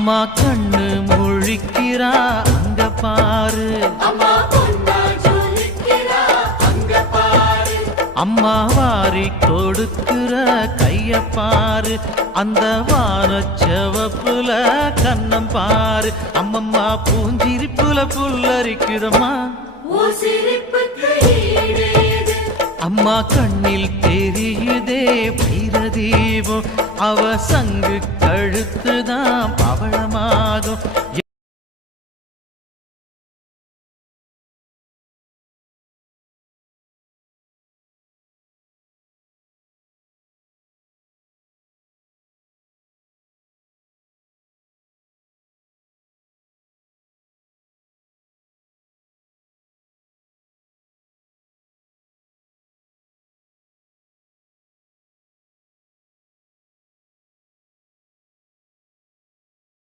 அம்மா கண்ணு முழிக்கிறா அங்க பாரு, அம்மா வாரி கொடுக்கிற கைய பாரு, அந்த வானச்சவப்புல கண்ணம் பாரு. அம்மம்மா பூஞ்சிரிப்புல புல்லரிக்குதம்மா, அம்மா கண்ணில் தெரியுதே வைரதீபம், அவ சங்கு கழுத்துதான் பவள